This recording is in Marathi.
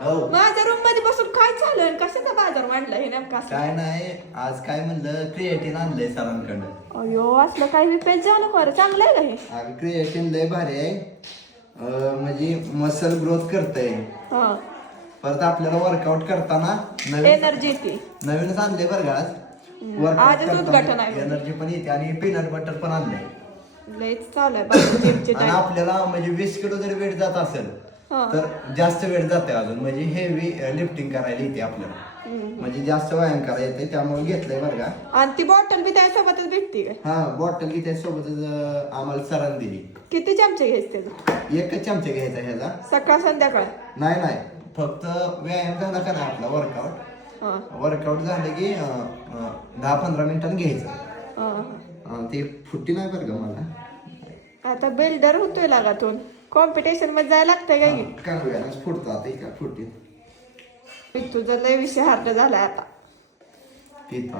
हो. माझ्या रूम मध्ये बसून काय चालू आहे? कशाचा बाजार मांडला हे नेमका? काय नाही, आज काय म्हणलं क्रिएटिन आणलंय सरांकडं. अयो असलं काही विपेज झालं बरं, चांगलं आहे का हे? अगं क्रिएटिन लय भारी आहे. म्हणजे मसल ग्रोथ करतंय. हा, परत आपल्याला वर्कआउट करताना एनर्जी येते. नवीनच आणले बरं का आज. आजच उद्घाटन आहे. एनर्जी पण येते आणि पीनट बटर पण आणलंय. लयच चालू आहे बाबा जिमची आणि टाइम. आपल्याला म्हणजे 20 किलो जरी वेट जात असेल हा. तर जास्त वेट जाते अजून, म्हणजे हेवी लिफ्टिंग करायला येते आपल्याला. म्हणजे जास्त व्यायाम करायला येते, त्यामुळे घेतलंय बरं का. आणि ती बॉटल बी त्यासोबतच भेटते काय? हा, बॉटल की त्यासोबतच आम्हाला सरांनी दिली. किती चमचे घ्यायचे त्याचं? एकच चमचा घ्यायचा ह्याचा. सकाळ संध्याकाळ? नाही नाही, फक्त व्यायाम झाला का नाही आपला वर्कआउट, हा, वर्कआउट झालं की 10-15 मिनिटांनी घ्यायचं. हा. ते फुट्टी नाही बरं का मला. आता बिल्डर होतोय लागातून, कॉम्पिटिशन मध्ये जायला लागतंय काय? काय वेळा फुटतो आता एका फुट्टी तुझा लय विषय हार्ड झालाय आता. पितो.